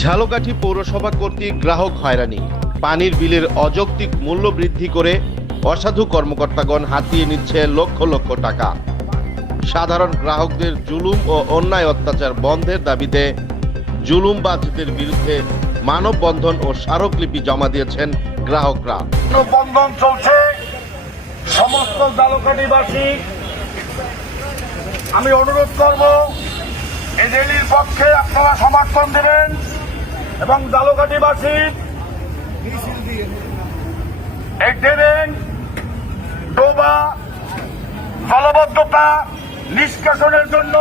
ঝালকাঠি পৌরসভা কর্তৃক গ্রাহক হয়রানি। পানির বিলের অযৌক্তিক মূল্য বৃদ্ধি করে অসাধু কর্মকর্তাগণ হাতিয়ে নিচ্ছে লক্ষ লক্ষ টাকা। সাধারণ গ্রাহকদের জুলুম ও অন্যায় অত্যাচার বন্ধের দাবিতে জুলুমবাজদের বিরুদ্ধে মানববন্ধন ও স্মারকলিপি জমা দিয়েছেন গ্রাহকরা। চলছে। সমস্ত আমি অনুরোধ করব, এই রেলির পক্ষে আপনারা সমর্থন দেবেন। এবং জালকাঠিবাসী এই ড্রেন, ডোবা জলবদ্ধতা নিষ্কাশনের জন্য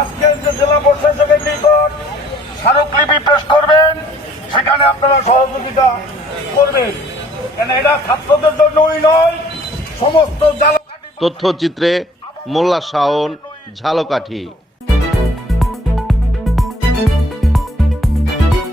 আজকের যে জেলা প্রশাসকের নিকট স্মারকলিপি পেশ করবেন, সেখানে আপনারা সহযোগিতা করবেন। কেন এটা ছাত্রদের জন্যই নয়, সমস্ত তথ্যচিত্রে মোল্লা শাওন, ঝালকাঠি।